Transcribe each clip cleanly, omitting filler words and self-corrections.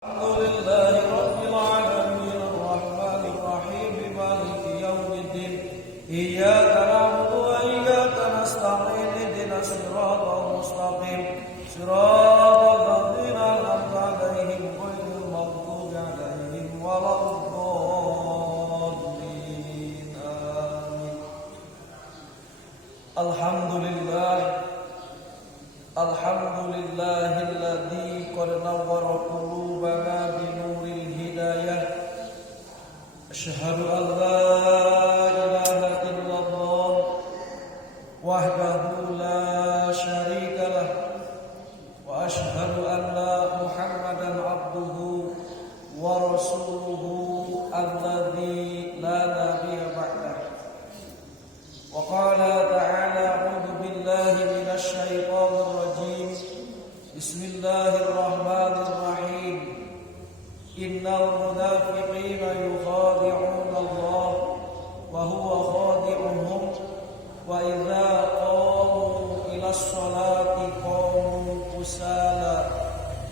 Alhamdulillahi rabbil alamin arrahmanir rahim maliki yaumiddin iyyaka na'budu wa iyyaka nasta'in ihdinas siratal mustaqim siratal ladzina an'amta 'alaihim ghairil maghdubi 'alaihim waladdallin amin. Alhamdulillahilladzi qad nawwara qulubana binuril hidayah. Asyhadu an la ilaha illallah wahdahu la syarika lah wa asyhadu anna Muhammadan abduhu wa rasuluhu alladzi la nabiyya ba'dah. Wa qala ta'ala a'udzu billahi minasy syaithanir rajim. Bismillahirrahmanirrahim. Innal munafiqina yukhadi'una Allah wa huwa khadi'uhum wa idza qamu ila sholati qamu kusala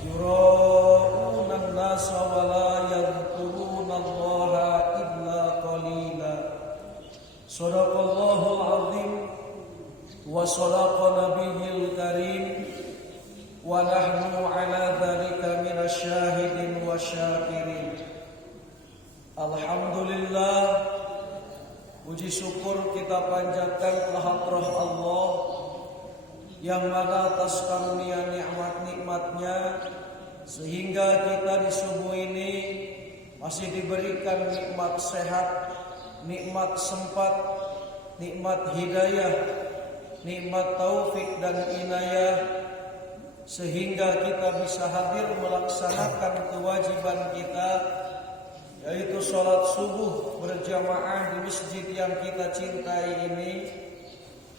yura'una an-nasa wa la yadhkuruna Allah illa qalila. Shadaqallahul azim wa shadaqa nabiyyil karim wa nahnu ala dzalika minasyahidin wa syakirin. Alhamdulillah, puji syukur kita panjatkan ke hadrah Allah yang mana atas karunia nikmat-nikmatnya sehingga kita di subuh ini masih diberikan nikmat sehat, nikmat sempat, nikmat hidayah, nikmat taufik dan inayah, sehingga kita bisa hadir melaksanakan kewajiban kita, yaitu sholat subuh berjamaah di masjid yang kita cintai ini.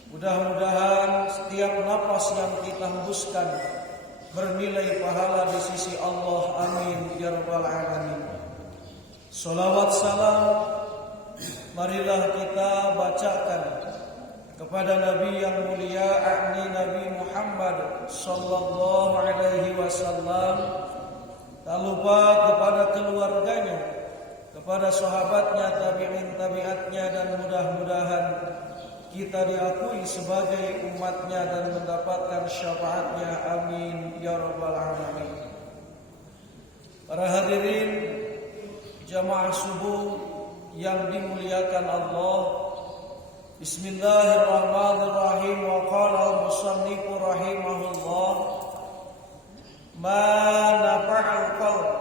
Mudah-mudahan setiap napas yang kita hembuskan bernilai pahala di sisi Allah. Amin ya rabbal alamin. Sholawat salam marilah kita bacakan kepada Nabi yang mulia, yakni Nabi Muhammad sallallahu alaihi wasallam. Tak lupa kepada keluarganya, kepada sahabatnya, tabi'in tabi'atnya, dan mudah-mudahan kita diakui sebagai umatnya dan mendapatkan syafaatnya. Amin ya rabbal alamin. Para hadirin jamaah subuh yang dimuliakan Allah, bismillahirrahmanirrahim. Wa qala al-musannifu rahimahullah, ma nafa'al qalb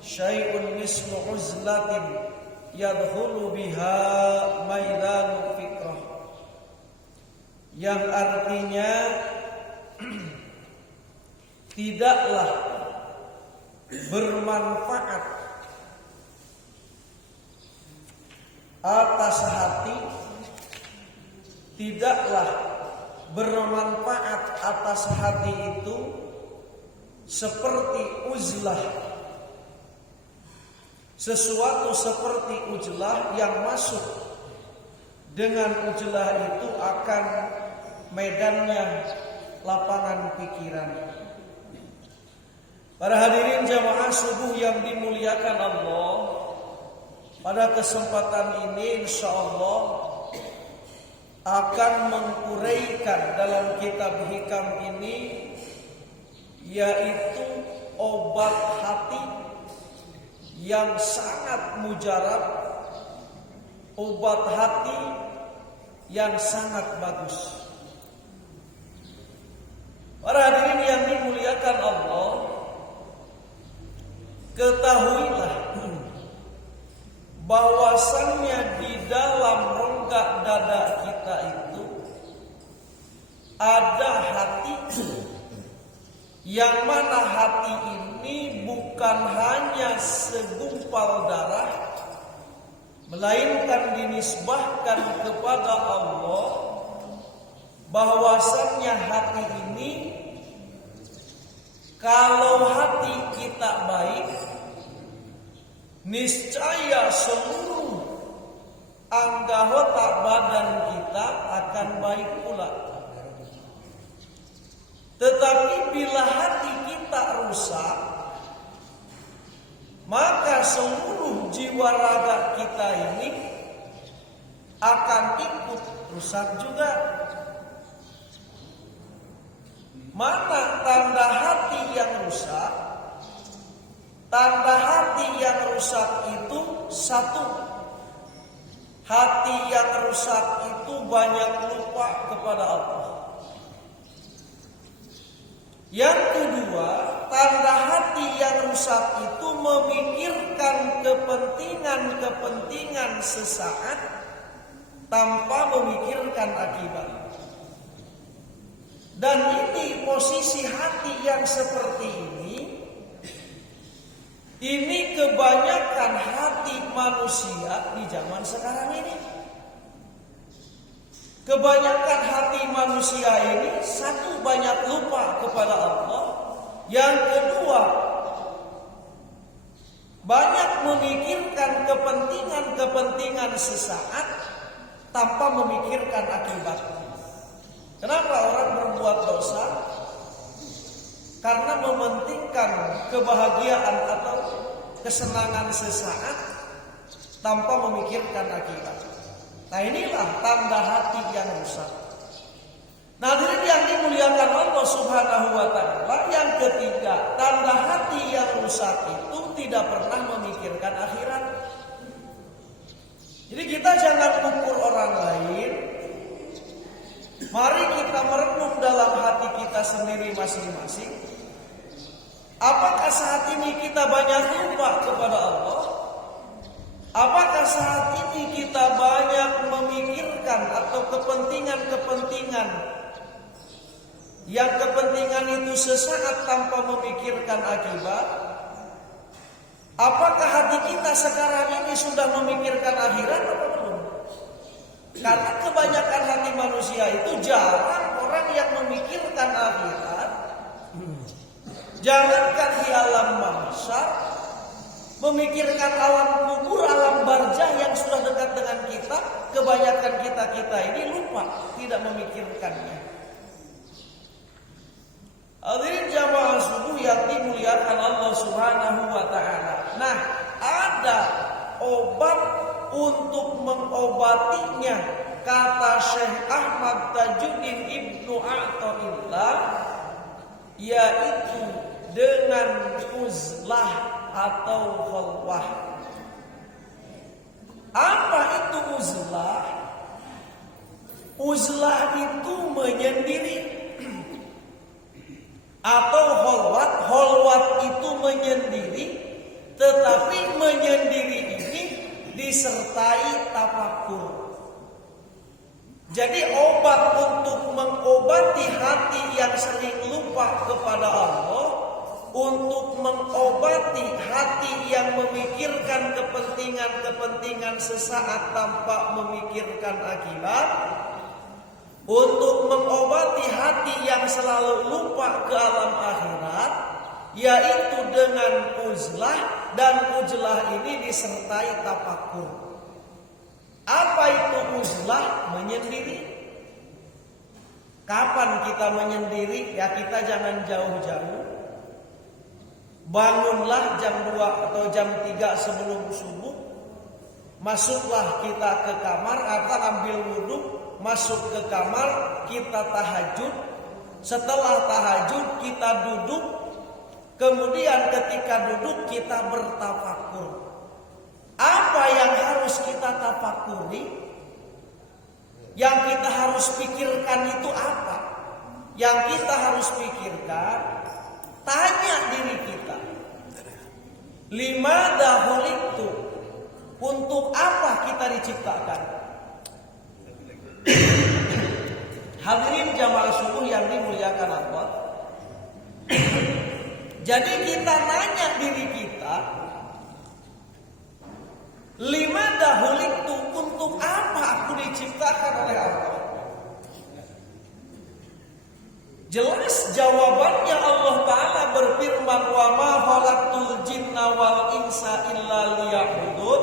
syai'un mislu uzlatin yadkhulu biha maidanu fikrah. Yang artinya tidaklah bermanfaat atas hati, tidaklah bermanfaat atas hati itu seperti uzlah. Sesuatu seperti uzlah yang masuk dengan uzlah itu akan medannya lapangan pikiran. Para hadirin jamaah subuh yang dimuliakan Allah, pada kesempatan ini insyaallah akan menguraikan dalam kitab hikam ini, yaitu obat hati yang sangat mujarab, obat hati yang sangat bagus. Para hadirin yang dimuliakan Allah, ketahuilah bahwasannya di dalam rongga dada kita itu ada hati, yang mana hati ini bukan hanya segumpal darah, melainkan dinisbahkan kepada Allah, bahwasannya hati ini, kalau hati kita baik, niscaya seluruh anggota badan kita akan baik pula. Tetapi bila hati kita rusak, maka seluruh jiwa raga kita ini akan ikut rusak juga. Mana tanda hati yang rusak? Tanda hati yang rusak itu satu, hati yang rusak itu banyak lupa kepada Allah. Yang kedua, tanda hati yang rusak itu memikirkan kepentingan sesaat tanpa memikirkan akibat. Dan ini posisi hati yang seperti ini kebanyakan hati manusia di zaman sekarang ini. Kebanyakan hati manusia ini satu, banyak lupa kepada Allah. Yang kedua, banyak memikirkan kepentingan sesaat tanpa memikirkan akibat. Kenapa orang berbuat dosa? Karena mementingkan kebahagiaan atau kesenangan sesaat tanpa memikirkan akibat. Nah, inilah tanda hati yang rusak. Nah, hadirin yang dimuliakan Allah Subhanahu wa taala, yang ketiga, tanda hati yang rusak itu tidak pernah memikirkan akhirat. Jadi kita jangan ukur orang lain. Mari kita merenung dalam hati kita sendiri masing-masing. Apakah saat ini kita banyak lupa kepada Allah? Apakah saat ini kita banyak memikirkan atau kepentingan yang kepentingan itu sesaat tanpa memikirkan akibat? Apakah hati kita sekarang ini sudah memikirkan akhirat atau belum? Karena kebanyakan hati manusia itu jarang orang yang memikirkan akhirat. Jangankan di alam mahsyar, memikirkan alam kubur, alam barzah yang sudah dekat dengan kita, kebanyakan kita ini lupa, tidak memikirkannya. Hadirin jamaah subuh yang dimuliakan Allah Subhanahu wa taala. Nah, ada obat untuk mengobatinya, kata Syekh Ahmad Tajuddin Ibnu Athaillah, yaitu dengan uzlah atau khalwah. Apa itu uzlah? Uzlah itu menyendiri. Atau khalwat itu menyendiri, tetapi menyendiri ini disertai tafakur. Jadi obat untuk mengobati hati yang sering lupa kepada Allah, untuk mengobati hati yang memikirkan kepentingan sesaat tanpa memikirkan akibat, untuk mengobati hati yang selalu lupa ke alam akhirat, yaitu dengan uzlah, dan uzlah ini disertai tafakur. Apa itu uzlah? Menyendiri. Kapan kita menyendiri? Ya, kita jangan jauh-jauh. Bangunlah jam 2 atau jam 3 sebelum subuh. Masuklah kita ke kamar atau ambil wudhu, masuk ke kamar, kita tahajud. Setelah tahajud kita duduk. Kemudian ketika duduk kita bertafakur. Apa yang harus kita tafakuri? Yang kita harus pikirkan itu apa? Yang kita harus pikirkan, tanya diri kita, limadha khuliqtu, untuk apa kita diciptakan? Hadirin jamaah subuh yang dimuliakan Allah. Jadi kita nanya diri kita, limadha khuliqtu, untuk apa aku diciptakan oleh Allah? Jelas jawabannya Allah Ta'ala berfirman, wa ma khalaqtul jinna wal insa illa liya'budun.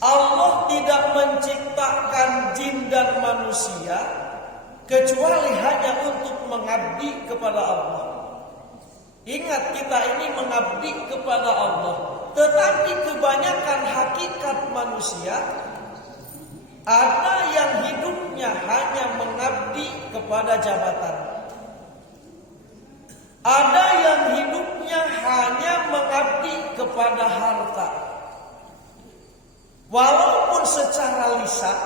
Allah tidak menciptakan jin dan manusia kecuali hanya untuk mengabdi kepada Allah. Ingat, kita ini mengabdi mengabdi kepada Allah. Tetapi kebanyakan hakikat manusia, ada yang hidupnya hanya mengabdi kepada jabatan. Ada yang hidupnya hanya mengabdi kepada harta. Walaupun secara lisan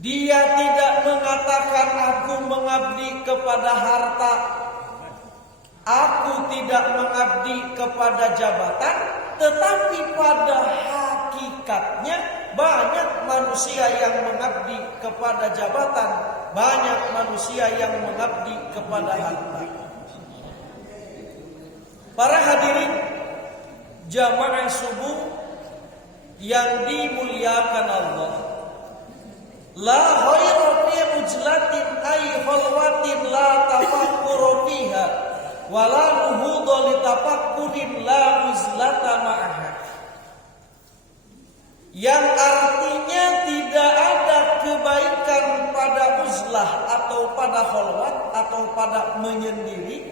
dia tidak mengatakan aku mengabdi kepada harta, aku tidak mengabdi kepada jabatan, tetapi pada hakikatnya banyak manusia yang mengabdi kepada jabatan, banyak manusia yang mengabdi kepada harta. Para hadirin jamaah subuh yang dimuliakan Allah, la khaira fi ujlatin ay khalwatin la tafakkuru fiha wa la nuhudha li tafakkurin la uzlata ma'aha. Yang artinya tidak ada kebaikan pada uzlah atau pada khalwat atau pada menyendiri,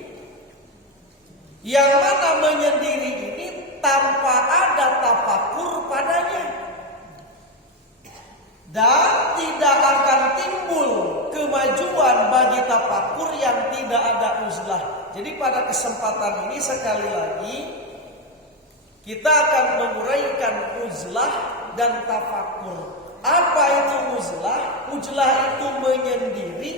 yang mana menyendiri ini tanpa ada tafakur padanya, dan tidak akan timbul kemajuan bagi tafakur yang tidak ada uzlah. Jadi pada kesempatan ini sekali lagi kita akan menguraikan uzlah dan tafakur. Apa itu uzlah? Uzlah itu menyendiri,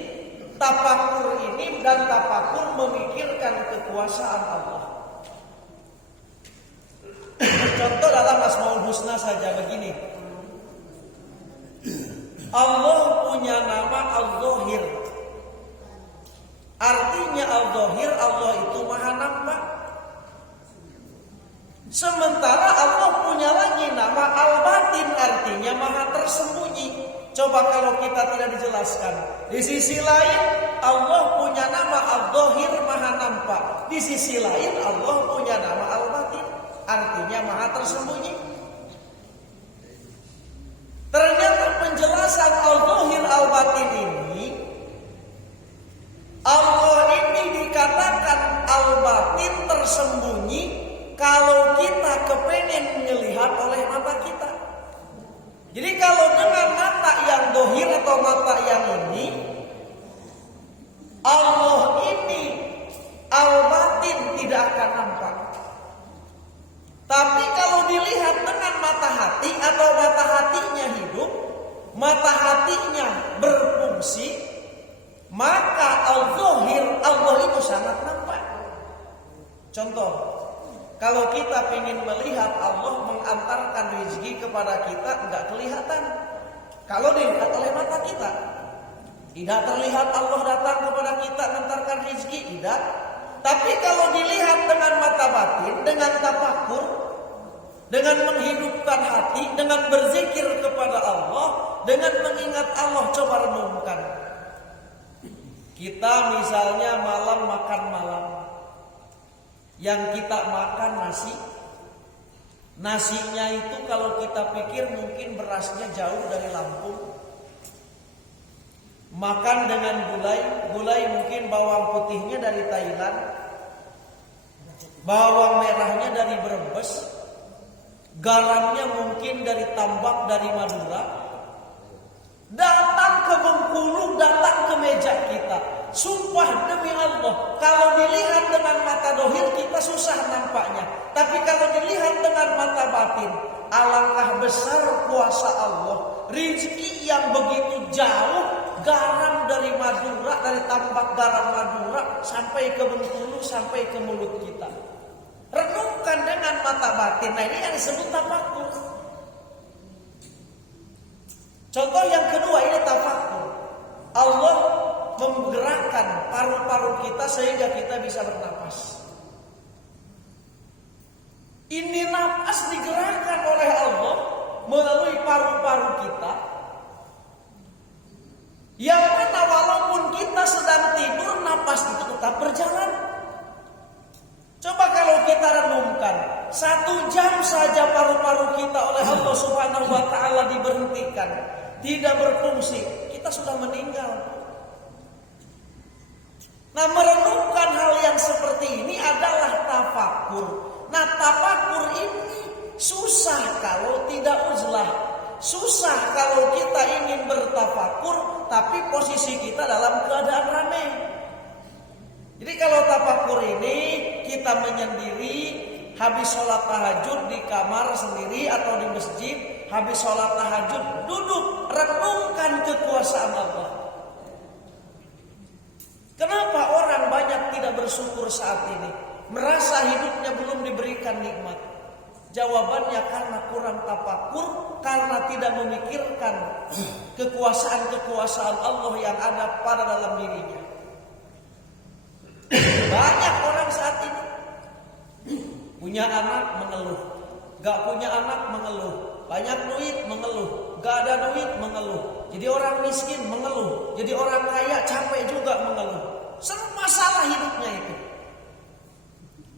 tafakur ini dan tafakur memikirkan kekuasaan Allah. Contoh dalam Asmaul Husna saja begini. Allah punya nama Al-Zahir. Artinya Al-Zahir, Allah itu maha nampak. Sementara Allah punya lagi nama Al-Batin, artinya maha tersembunyi. Coba kalau kita tidak dijelaskan. Di sisi lain Allah punya nama Al-Zahir, maha nampak. Di sisi lain Allah punya nama Al-Batin, artinya maha tersembunyi. Ternyata penjelasan Al-Zahir Al-Batin ini, Allah ini dikatakan Al-Batin tersembunyi kalau kita kepengen melihat oleh mata kita. Jadi kalau dengan mata yang dohir atau mata yang ini, Allah ini Al-Batin tidak akan nampak. Tapi kalau dilihat dengan mata hati atau mata hatinya hidup, mata hatinya berfungsi, maka Al-Zahir Allah itu sangat nampak. Contoh, kalau kita ingin melihat Allah mengantarkan rezeki kepada kita, enggak kelihatan. Kalau dilihat oleh mata kita, tidak terlihat Allah datang kepada kita mengantarkan rezeki, tidak. Tapi kalau dilihat dengan mata batin, dengan tafakur, dengan menghidupkan hati, dengan berzikir kepada Allah, dengan mengingat Allah, coba renungkan. Kita misalnya malam makan malam, yang kita makan nasi. Nasinya itu kalau kita pikir mungkin berasnya jauh dari Lampung. Makan dengan gulai mungkin bawang putihnya dari Thailand, bawang merahnya dari Brebes, garamnya mungkin dari Tambak, dari Madura. Datang ke Bengkulu, datang ke meja kita. Sumpah demi Allah, kalau dilihat dengan mata dohir kita susah nampaknya. Tapi kalau dilihat dengan mata batin, alangkah besar kuasa Allah. Rizki yang begitu jauh, garam dari Madura, dari Tambak garam Madura sampai ke Bengkulu, sampai ke mulut kita. Renungkan dengan mata batin. Nah, ini yang disebut tafakur. Contoh yang kedua ini tafakur. Allah menggerakkan paru-paru kita sehingga kita bisa bernapas. Ini napas digerakkan oleh Allah melalui paru-paru kita, yang mana walaupun kita sedang tidur, napas itu tetap berjalan. Coba kalau kita renungkan, 1 jam saja paru-paru kita oleh Allah Subhanahu wa Ta'ala diberhentikan, tidak berfungsi, kita sudah meninggal. Nah, merenungkan hal yang seperti ini adalah tafakur Susah kalau kita ingin bertafakur tapi posisi kita dalam keadaan ramai. Jadi kalau tafakur ini kita menyendiri, habis sholat tahajud di kamar sendiri atau di masjid, habis sholat tahajud duduk renungkan kekuasaan Allah. Kenapa orang banyak tidak bersyukur saat ini? Merasa hidupnya belum diberikan nikmat. Jawabannya karena kurang tafakur, karena tidak memikirkan kekuasaan-kekuasaan Allah yang ada pada dalam dirinya. Banyak orang saat ini punya anak mengeluh, gak punya anak mengeluh, banyak duit mengeluh, gak ada duit mengeluh, jadi orang miskin mengeluh, jadi orang kaya capek juga mengeluh. Serba salah hidupnya itu.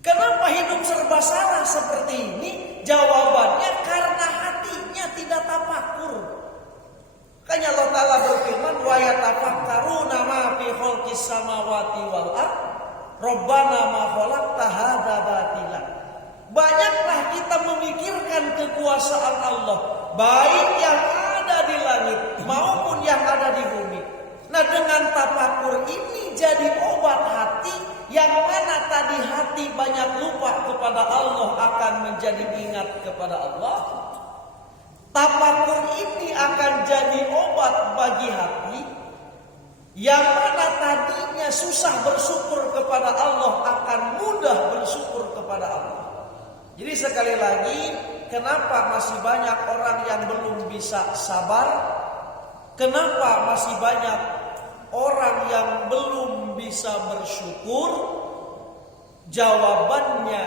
Kenapa hidup serba salah seperti ini? Jawabannya karena hatinya tidak tafakur. Makanya Allah Ta'ala berfirman, wa yatafakkaruna ma fi khalqis samawati wal ard rabbana ma khalaqta hadza batila. Banyaklah kita memikirkan kekuasaan Allah, baik yang ada di langit maupun yang ada di bumi. Nah, dengan tafakur ini jadi obat hati, yang mana tadi hati banyak lupa kepada Allah akan menjadi ingat kepada Allah. Tafakur ini akan jadi obat bagi hati yang mana tadinya susah bersyukur kepada Allah akan mudah bersyukur kepada Allah. Jadi sekali lagi, kenapa masih banyak orang yang belum bisa sabar? Kenapa masih banyak orang yang belum bisa bersyukur? Jawabannya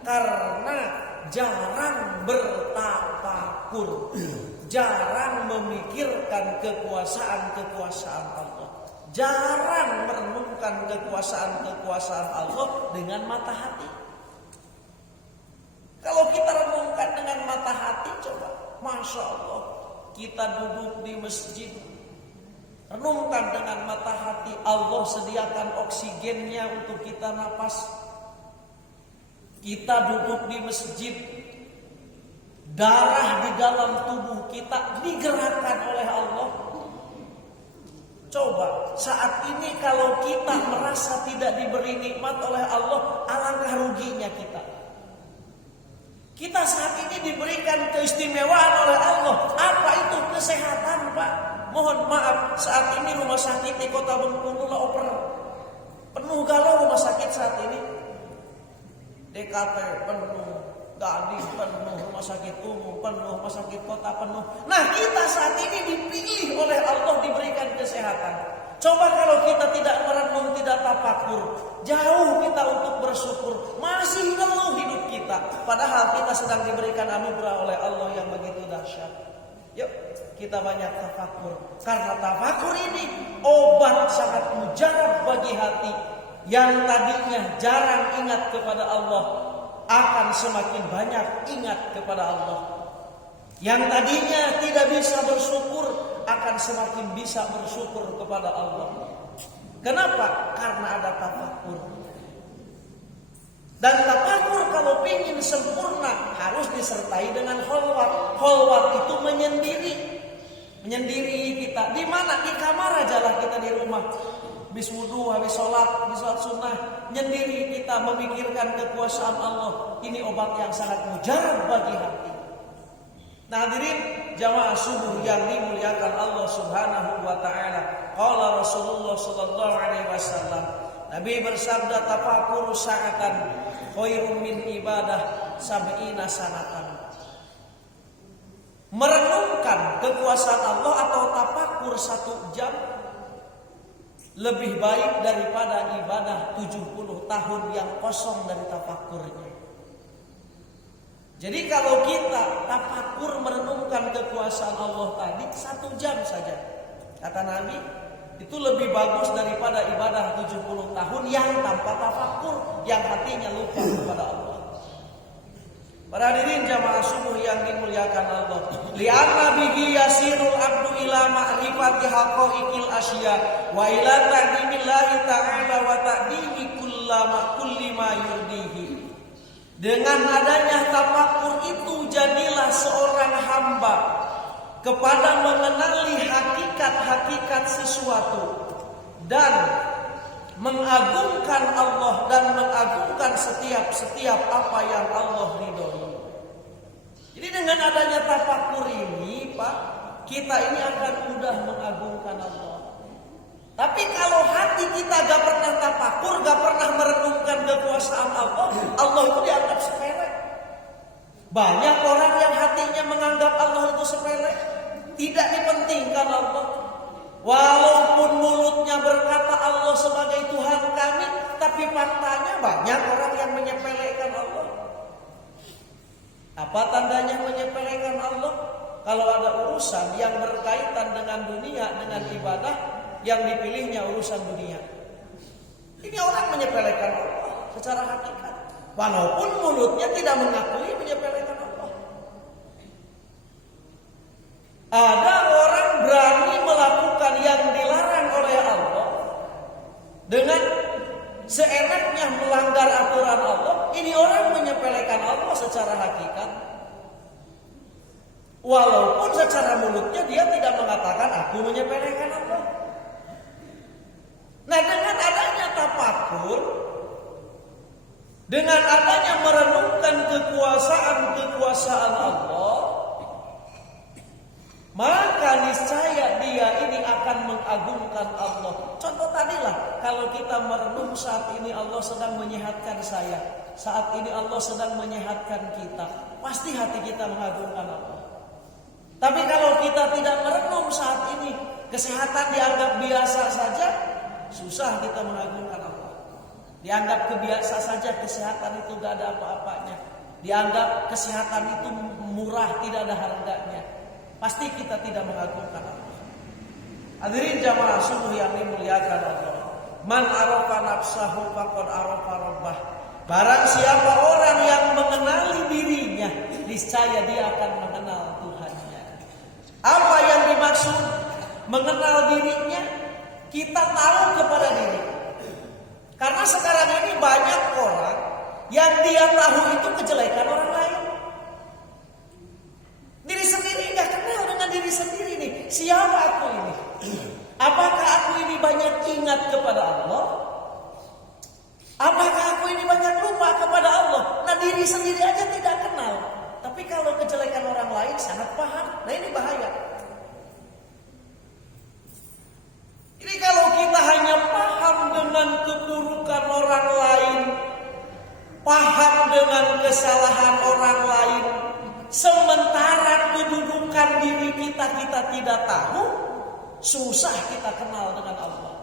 karena jarang bertafakur, jarang memikirkan kekuasaan-kekuasaan Allah, jarang merenungkan kekuasaan-kekuasaan Allah dengan mata hati. Kalau kita renungkan dengan mata hati, coba, Masya Allah, kita duduk di masjid, renungkan dengan mata hati, Allah sediakan oksigennya untuk kita napas. Kita duduk di masjid, darah di dalam tubuh kita digerakkan oleh Allah. Coba, saat ini kalau kita merasa tidak diberi nikmat oleh Allah, alangkah ruginya kita. Kita saat ini diberikan keistimewaan oleh Allah. Apa itu? Kesehatan, Pak. Mohon maaf, saat ini rumah sakit di Kota Bengkulu over. Penuh galau rumah sakit saat ini. DKP penuh, Gading penuh, rumah sakit umum penuh, rumah sakit kota penuh. Nah, kita saat ini dipilih oleh Allah diberikan kesehatan. Coba kalau kita tidak merenung, tidak tafakur, jauh kita untuk bersyukur, masih ngeluh hidup kita. Padahal kita sedang diberikan anugerah oleh Allah yang begitu dahsyat. Yuk, kita banyak tafakur. Karena tafakur ini obat sangat mujarab bagi hati yang tadinya jarang ingat kepada Allah, akan semakin banyak ingat kepada Allah. Yang tadinya tidak bisa bersyukur, akan semakin bisa bersyukur kepada Allah. Kenapa? Karena ada tafakur. Dan tafakur kalau ingin sempurna harus disertai dengan kholwat. Kholwat itu menyendiri. Menyendiri kita. Di mana? Di kamar aja lah kita di rumah. Habis wudu, habis sholat sunnah, nyendiri kita memikirkan kekuasaan Allah. Ini obat yang sangat mujarab bagi hati. Nah, hadirin jamaah subuh yang dimuliakan Allah Subhanahu wa taala. Qala Rasulullah sallallahu alaihi wasallam, Nabi bersabda, tafakur sa'atan khairum min ibadah sab'ina sanatan. Merenungkan kekuasaan Allah atau tafakur 1 jam lebih baik daripada ibadah 70 tahun yang kosong dari tafakurnya. Jadi kalau kita tafakur merenungkan kekuasaan Allah tadi 1 jam saja, kata Nabi, itu lebih bagus daripada ibadah 70 tahun yang tanpa tafakur, yang hatinya lupa kepada Allah. Para hadirin jamaah subuh yang dimuliakan Allah, li'anna bihi yasirul abdu ila ma'rifati haqaiqil asya wa ila ta'dimillahi ta'ala wa ta'dimi kulli ma yurdihi. Dengan adanya tafakur itu jadilah seorang hamba kepada mengenali hakikat-hakikat sesuatu dan mengagungkan Allah dan mengagungkan setiap apa yang Allah ridhoi. Jadi dengan adanya tafakur ini, Pak, kita ini akan mudah mengagungkan Allah. Tapi kalau hati kita gak pernah tafakur, gak pernah merenungkan kekuasaan Allah, Allah itu dianggap sepele. Banyak orang yang hatinya menganggap Allah itu sepele, tidak dipentingkan Allah. Walaupun mulutnya berkata Allah sebagai Tuhan kami, tapi faktanya banyak orang yang menyepelekan Allah. Apa tandanya menyepelekan Allah? Kalau ada urusan yang berkaitan dengan dunia, dengan ibadah, yang dipilihnya urusan dunia. Ini orang menyepelekan Allah secara hakikat. Walaupun mulutnya tidak mengakui menyepelekan Allah. Ada orang berani melakukan yang dilarang oleh Allah dengan seenaknya melanggar aturan Allah. Ini orang menyepelekan Allah secara hakikat. Walaupun secara mulutnya dia tidak mengatakan aku menyepelekan Allah. Nah, dengan adanya tafakur, dengan adanya merenungkan kekuasaan Allah, maka niscaya dia ini akan mengagungkan Allah. Contoh tadilah, kalau kita merenung saat ini Allah sedang menyehatkan saya, saat ini Allah sedang menyehatkan kita, pasti hati kita mengagungkan Allah. Tapi kalau kita tidak merenung saat ini, kesehatan dianggap biasa saja, susah kita mengagungkan Allah. Dianggap kebiasa saja kesehatan itu gak ada apa-apanya. Dianggap kesehatan itu murah, tidak ada harganya. Pasti kita tidak mengagungkan Allah. Hadirin jamaah subuh yang dimuliakan Allah. Man arafa nafsahu faqad arafa rabbah. Barang siapa orang yang mengenali dirinya, niscaya dia akan mengenal Tuhannya. Apa yang dimaksud mengenal dirinya? Kita tahu kepada diri. Karena sekarang ini banyak orang yang dia tahu itu kejelekan orang lain. Diri sendiri gak kenal dengan diri sendiri nih. Siapa aku ini? Apakah aku ini banyak ingat kepada Allah? Apakah aku ini banyak lupa kepada Allah? Nah, diri sendiri aja tidak kenal. Tapi kalau kejelekan orang lain sangat paham. Nah, ini bahaya. Ini kalau kita hanya paham dengan keburukan orang lain, paham dengan kesalahan orang lain, sementara kedudukan diri kita tidak tahu, susah kita kenal dengan Allah.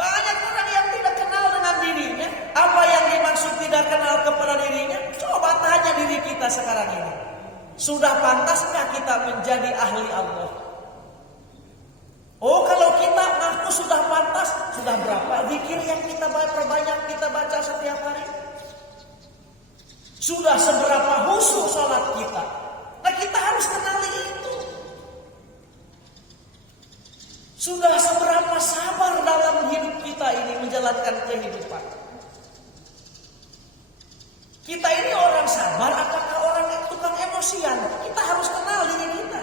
Banyak orang yang tidak kenal dengan dirinya. Apa yang dimaksud tidak kenal kepada dirinya? Coba tanya diri kita sekarang ini. Sudah pantaskah kita menjadi ahli Allah? Oh, kalau kita ngaku sudah pantas, sudah berapa zikir yang kita perbanyak kita baca setiap hari? Sudah seberapa khusyuk salat kita? Nah, kita harus kenali itu. Sudah seberapa sabar dalam hidup kita ini menjalankan kehidupan? Kita ini orang sabar ataukah orang yang tukang emosian? Kita harus kenal diri kita.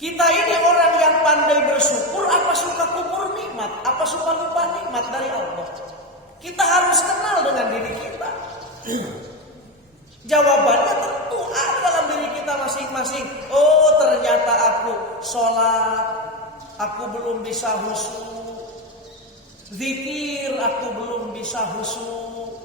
Kita ini orang yang pandai bersyukur, apa suka kubur nikmat, apa suka lupa nikmat dari Allah. Kita harus kenal dengan diri kita. Jawabannya tentu ada dalam diri kita masing-masing. Oh, ternyata aku sholat, aku belum bisa khusyuk. Zikir, aku belum bisa khusyuk.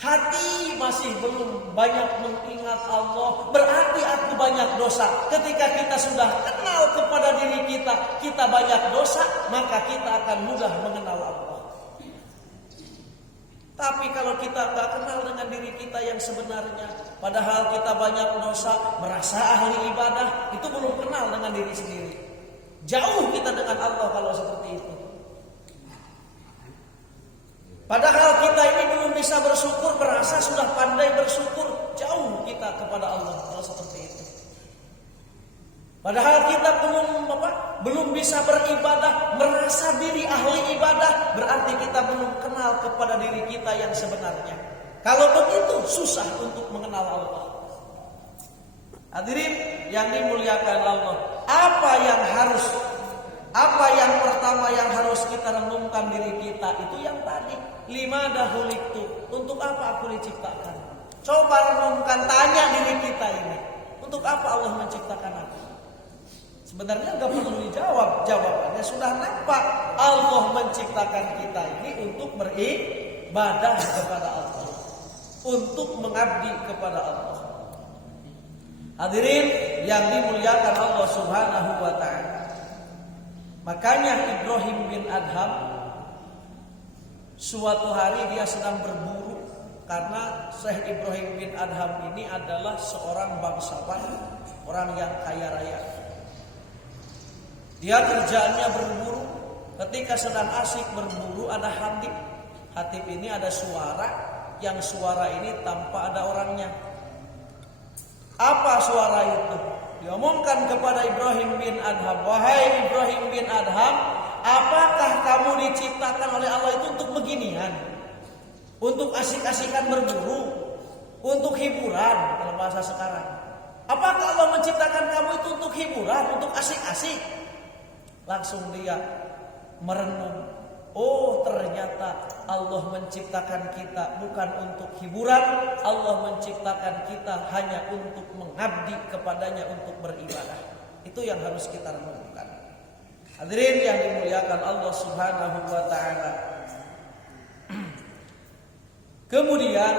Hati masih belum banyak mengingat Allah. Berarti aku banyak dosa. Ketika kita sudah kenal kepada diri kita, kita banyak dosa, maka kita akan mudah mengenal Allah. Tapi kalau kita gak kenal dengan diri kita yang sebenarnya, padahal kita banyak dosa, merasa ahli ibadah, itu belum kenal dengan diri sendiri. Jauh kita dengan Allah kalau seperti itu. Padahal kita ini belum bisa bersyukur, merasa sudah pandai bersyukur, jauh kita kepada Allah kalau seperti itu. Padahal kita belum bisa beribadah, merasa diri ahli ibadah, berarti kita belum kenal kepada diri kita yang sebenarnya. Kalau begitu susah untuk mengenal Allah. Hadirin yang dimuliakan Allah, apa yang pertama yang harus kita renungkan diri kita itu yang tadi, limada khuliqtu, untuk apa aku diciptakan? Coba renungkan, tanya diri kita ini, untuk apa Allah menciptakan aku? Sebenarnya nggak perlu dijawab, jawabannya sudah nampak. Allah menciptakan kita ini untuk beribadah kepada Allah, untuk mengabdi kepada Allah. Hadirin yang dimuliakan Allah Subhanahu wa ta'ala. Makanya Ibrahim bin Adham suatu hari dia sedang berburu, karena Syekh Ibrahim bin Adham ini adalah seorang bangsawan, orang yang kaya raya. Dia kerjaannya berburu. Ketika sedang asik berburu, ada hatib. Hatib ini ada suara, yang suara ini tanpa ada orangnya. Apa suara itu? Diomongkan kepada Ibrahim bin Adham, wahai Ibrahim bin Adham, apakah kamu diciptakan oleh Allah itu untuk beginian? Untuk asik-asikan berburu? Untuk hiburan kalau bahasa sekarang? Apakah Allah menciptakan kamu itu untuk hiburan, untuk asik-asik? Langsung dia merenung, oh ternyata Allah menciptakan kita bukan untuk hiburan, Allah menciptakan kita hanya untuk mengabdi kepadanya, untuk beribadah. Itu yang harus kita renungkan. Hadirin yang dimuliakan Allah Subhanahu wa ta'ala. Kemudian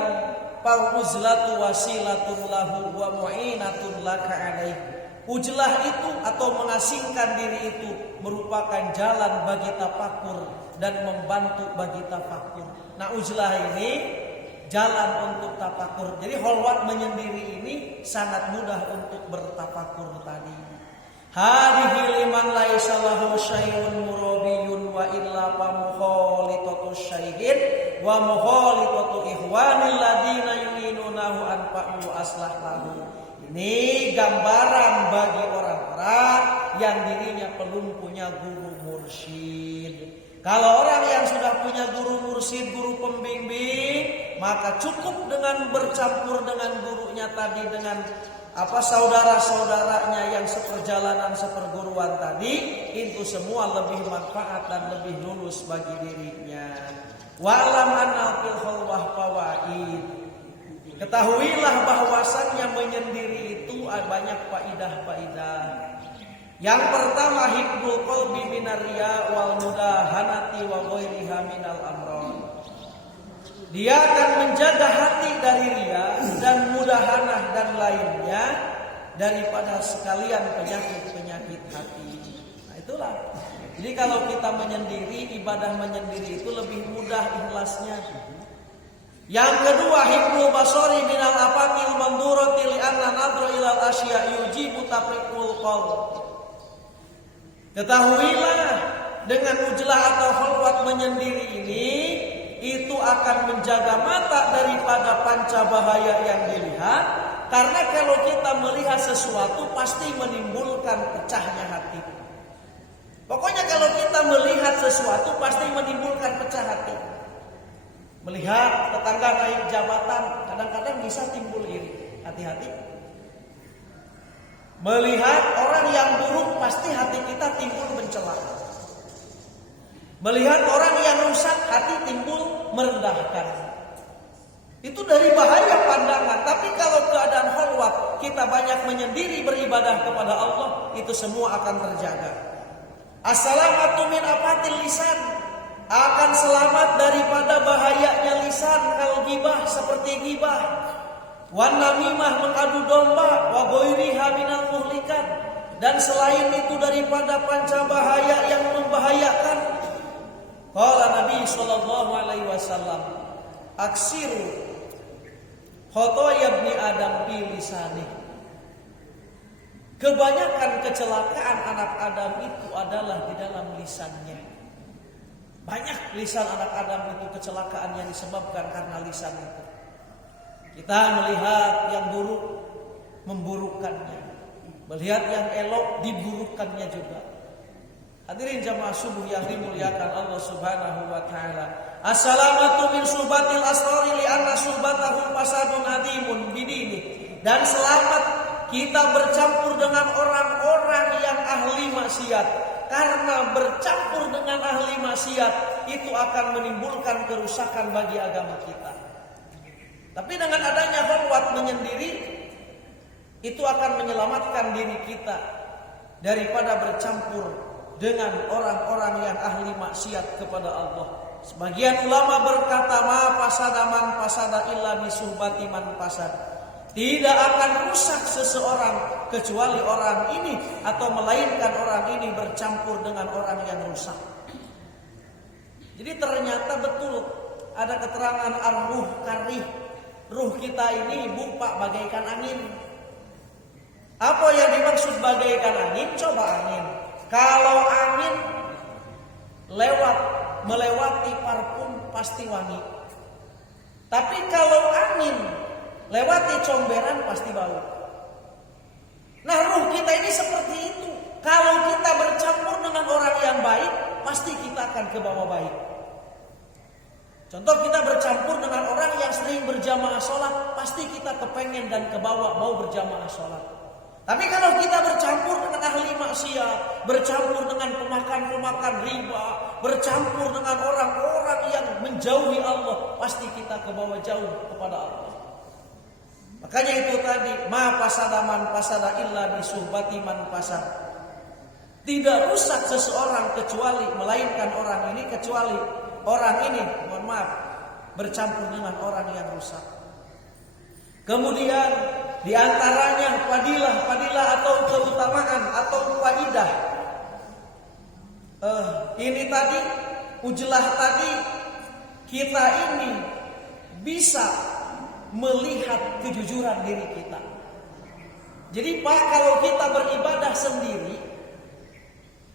fa'uzlatu wasilatun lahu wa mu'inatun laka alaihi. Ujlah itu atau mengasingkan diri itu merupakan jalan bagi tafakur dan membantu bagi tafakur. Nah, ujlah ini jalan untuk tafakur. Jadi khalwat menyendiri ini sangat mudah untuk bertafakur tadi. Hadihi liman laisa lahu syai'un murabiyun wa illa fa mukhalitatus syai'in wa mukhalitatu ikhwanil ladina yu'inunahu anfa'u aslah lahu. Ini gambaran bagi orang-orang yang dirinya belum punya guru mursyid. Kalau orang yang sudah punya guru mursyid, guru pembimbing, maka cukup dengan bercampur dengan gurunya tadi, dengan saudara-saudaranya yang seperjalanan seperguruan tadi, itu semua lebih manfaat dan lebih lulus bagi dirinya. Wa'lam anna fil khalwah fawaid. Ketahuilah bahwasannya menyendiri itu banyak faidah-faidah. Yang pertama, hibdul qalbi minar riya wal mudahanati wa ghairiha minal amron. Dia akan menjaga hati dari riya dan mudahanah dan lainnya daripada sekalian penyakit-penyakit hati. Nah, itulah. Jadi kalau kita menyendiri, ibadah menyendiri itu lebih mudah ikhlasnya. Yang kedua, hibdul basari minal afatil mandurati li anna nadra ilal asya yujibu tafriqul qaul. Ketahuilah, dengan ujlah atau khalwat menyendiri ini, itu akan menjaga mata daripada panca bahaya yang dilihat. Karena kalau kita melihat sesuatu pasti menimbulkan pecahnya hati. Pokoknya kalau kita melihat sesuatu pasti menimbulkan pecah hati. Melihat tetangga naik jabatan, kadang-kadang bisa timbul iri. Hati-hati. Melihat orang yang buruk, pasti hati kita timbul mencela. Melihat orang yang rusak, hati timbul merendahkan. Itu dari bahaya pandangan. Tapi kalau keadaan khalwat, kita banyak menyendiri beribadah kepada Allah, itu semua akan terjaga. Assalamatu min afatil lisan. Akan selamat daripada bahayanya lisan. Kalau gibah seperti gibah, wan namimah mengadu domba, wa ghairiha minal muhlikat, dan selain itu daripada panca bahaya yang membahayakan. Qala Nabi sallallahu alaihi wasallam, aksiru khotoya ibni Adam bi lisanih. Kebanyakan kecelakaan anak Adam itu adalah di dalam lisannya. Banyak lisan anak Adam itu kecelakaan yang disebabkan karena lisan itu. Kita melihat yang buruk, memburukkannya. Melihat yang elok, diburukkannya juga. Hadirin jamaah subuh yang dimuliakan Allah Subhanahu wa ta'ala. Assalamatu min subatil asrari li anna subatahum fasadun adimun bidini. Dan selamat kita bercampur dengan orang-orang yang ahli maksiat. Karena bercampur dengan ahli maksiat itu akan menimbulkan kerusakan bagi agama kita. Tapi dengan adanya khalwat menyendiri, itu akan menyelamatkan diri kita daripada bercampur dengan orang-orang yang ahli maksiat kepada Allah. Sebagian ulama berkata, ma pasada man pasada illa bisuhbati man pasad. Tidak akan rusak seseorang kecuali orang ini atau melainkan orang ini bercampur dengan orang yang rusak. Jadi ternyata betul ada keterangan ar-ruh karih. Ruh kita ini Pak bagaikan angin. Apa yang dimaksud bagaikan angin? Coba angin. Kalau angin melewati parfum pasti wangi. Tapi kalau angin lewati comberan pasti bau. Nah, ruh kita ini seperti itu. Kalau kita bercampur dengan orang yang baik, pasti kita akan ke bawah baik. Contoh, kita bercampur dengan orang yang sering berjamaah sholat, pasti kita kepengen dan ke bawah mau berjamaah sholat. Tapi kalau kita bercampur dengan ahli maksiat, bercampur dengan pemakan riba, bercampur dengan orang-orang yang menjauhi Allah, pasti kita ke bawah jauh kepada Allah. Makanya itu tadi, ma pasada man pasada illa bisuhbati man pasad. Tidak rusak seseorang kecuali melainkan orang ini, kecuali orang ini, mohon maaf, bercampur dengan orang yang rusak. Kemudian di antaranya fadilah atau keutamaan atau faidah. Ini tadi ujlah tadi, kita ini bisa melihat kejujuran diri kita. Jadi Pak, kalau kita beribadah sendiri,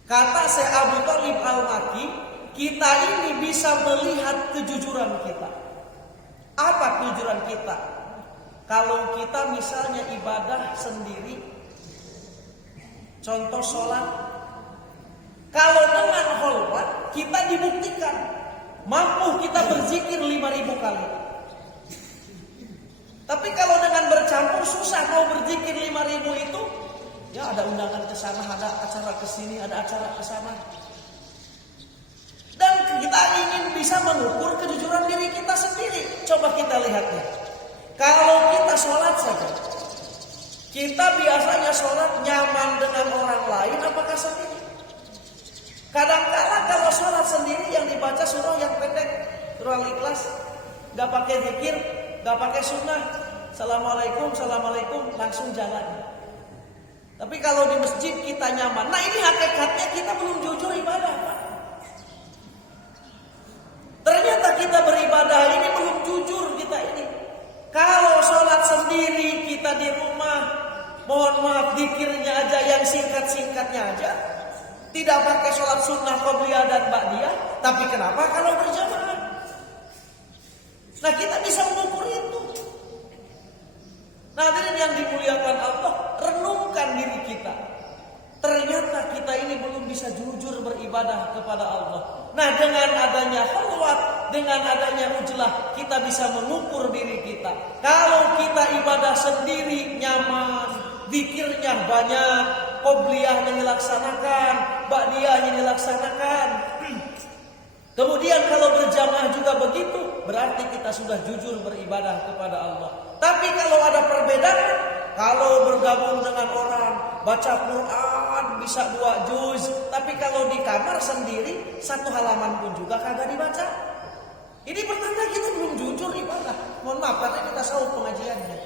kata Syekh Abu Thalib Al-Makki, kita ini bisa melihat kejujuran kita. Apa kejujuran kita? Kalau kita misalnya ibadah sendiri, contoh sholat, kalau dengan khalwat kita dibuktikan mampu kita berzikir 5.000 kali. Tapi kalau dengan bercampur susah mau berzikir 5.000 itu, ya ada undangan ke sana, ada acara ke sini, ada acara ke sana. Dan kita ingin bisa mengukur kejujuran diri kita sendiri. Coba kita lihatnya. Kalau kita sholat saja, kita biasanya sholat nyaman dengan orang lain apakah sendiri? Kadang-kala kalau sholat sendiri yang dibaca surah yang pendek, surah Al-Ikhlas, gak pakai zikir, gak pakai sunnah, Assalamualaikum, langsung jalan. Tapi kalau di masjid kita nyaman. Nah, ini hakikatnya kita belum jujur ibadah, Pak. Ternyata kita beribadah ini belum jujur kita ini. Kalau sholat sendiri kita di rumah, mohon maaf, zikirnya aja yang singkat-singkatnya aja, tidak pakai sholat sunnah qobliyah dan ba'diyah. Tapi kenapa kalau berjamaah? Nah, kita bisa mengukur itu. Nah, hadirin yang dimuliakan Allah, renungkan diri kita. Ternyata kita ini belum bisa jujur beribadah kepada Allah. Nah, dengan adanya khalwat, dengan adanya ujlah, kita bisa mengukur diri kita. Kalau kita ibadah sendiri nyaman, zikirnya banyak, qobliyahnya dilaksanakan, ba'diyahnya dilaksanakan. Kemudian kalau berjamaah juga begitu, berarti kita sudah jujur beribadah kepada Allah. Tapi kalau ada perbedaan, kalau bergabung dengan orang, baca Quran bisa 2 juz, tapi kalau di kamar sendiri 1 halaman pun juga kagak dibaca. Ini pertanda kita belum jujur ibadah. Mohon maaf, karena kita tahu pengajiannya.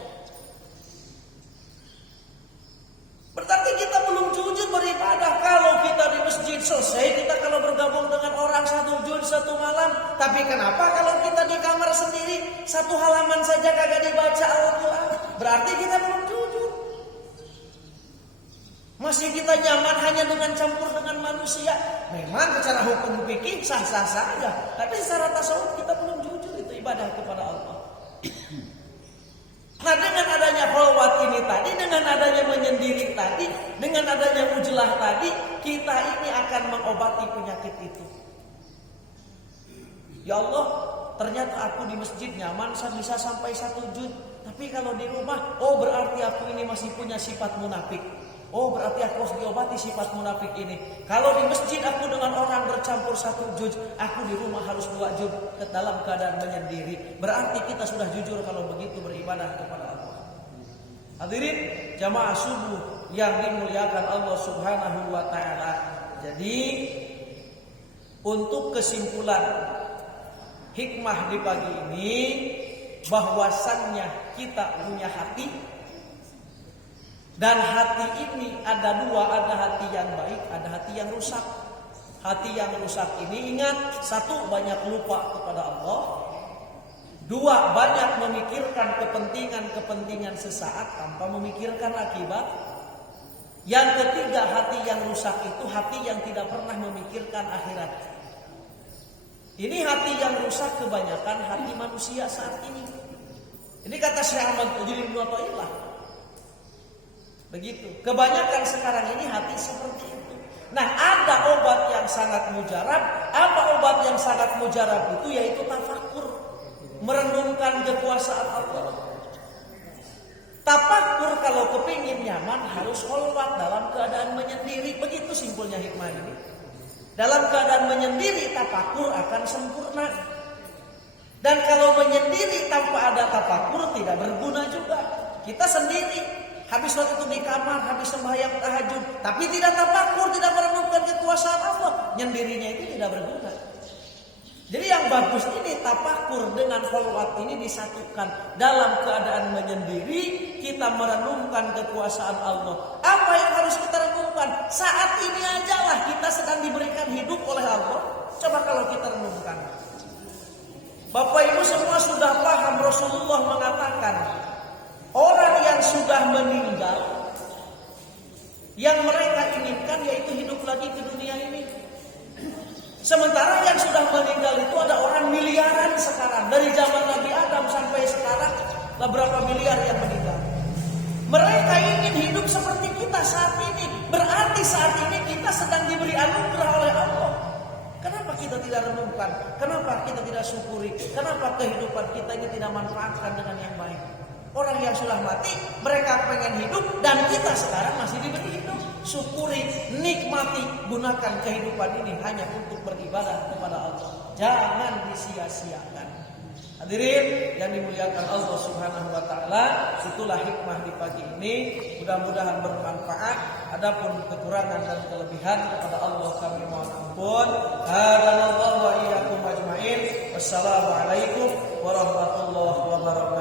Berarti kita belum jujur beribadah. Kalau kita di masjid selesai, kita kalau bergabung dengan orang 1 juz 1 malam. Tapi kenapa kalau kita di kamar sendiri 1 halaman saja kagak dibaca Al-Quran? Berarti kita belum jujur. Masih kita nyaman hanya dengan campur dengan manusia. Memang secara hukum fikih sah-sah saja, tapi secara tasawuf kita belum jujur itu ibadah kepada Allah. Nah, dengan adanya khalwat ini tadi, dengan adanya menyendiri tadi, dengan adanya ujlah tadi, kita ini akan mengobati penyakit itu. Ya Allah, ternyata aku di masjid nyaman bisa sampai 1 juz. Tapi kalau di rumah, oh berarti aku ini masih punya sifat munafik. Oh berarti aku harus diobati sifat munafik ini. Kalau di masjid aku dengan orang bercampur 1 juz, aku di rumah harus 2 juz ke dalam keadaan menyendiri. Berarti kita sudah jujur kalau begitu beribadah kepada Allah. Hadirin jamaah subuh yang dimuliakan Allah Subhanahu wa taala. Jadi untuk kesimpulan hikmah di pagi ini, bahwasannya kita punya hati, dan hati ini ada 2, ada hati yang baik, ada hati yang rusak. Hati yang rusak ini, ingat, 1, banyak lupa kepada Allah, 2, banyak memikirkan kepentingan sesaat tanpa memikirkan akibat. Yang ketiga, hati yang rusak itu hati yang tidak pernah memikirkan akhirat. Ini hati yang rusak kebanyakan hati manusia saat ini. Ini kata Syekh Ahmad Tajiri bin Athaillah. Begitu. Kebanyakan sekarang ini hati seperti itu. Nah, ada obat yang sangat mujarab. Apa obat yang sangat mujarab itu? Yaitu tafakkur, merenungkan kekuasaan Allah. Tafakkur kalau kepingin nyaman harus kholwat dalam keadaan menyendiri. Begitu simpulnya hikmah ini. Dalam keadaan menyendiri tafakkur akan sempurna. Dan kalau menyendiri tanpa ada tafakkur tidak berguna juga. Kita sendiri habis waktu itu di kamar, habis sembahyang tahajud, tapi tidak tafakkur, tidak merenungkan kekuasaan Allah, nyendirinya itu tidak berguna. Jadi yang bagus ini tafakkur dengan kholwat ini disatukan. Dalam keadaan menyendiri kita merenungkan kekuasaan Allah. Apa yang harus kita renungkan? Saat ini ajalah kita sedang diberikan hidup oleh Allah. Coba kalau kita renungkan. Bapak Ibu semua sudah paham, Rasulullah mengatakan orang yang sudah meninggal, yang mereka inginkan yaitu hidup lagi ke dunia ini. Sementara yang sudah meninggal itu ada orang miliaran sekarang. Dari zaman Nabi Adam sampai sekarang berapa miliar yang meninggal. Mereka ingin hidup seperti kita saat ini. Berarti saat ini kita sedang diberi anugerah oleh Allah. Kenapa kita tidak renungkan? Kenapa kita tidak syukuri? Kenapa kehidupan kita ini tidak manfaatkan dengan yang baik? Orang yang sudah mati, mereka pengen hidup, dan kita sekarang masih diberi hidup. Syukuri, nikmati, gunakan kehidupan ini hanya untuk beribadah kepada Allah. Jangan disia-siakan. Hadirin yang dimuliakan Allah Subhanahu wa taala, itulah hikmah di pagi ini. Mudah-mudahan bermanfaat. Adapun kekurangan dan kelebihan kepada Allah kami mohon ampun. Hadanallahu wa iyyakum ajmain. Wassalamualaikum warahmatullahi wabarakatuh.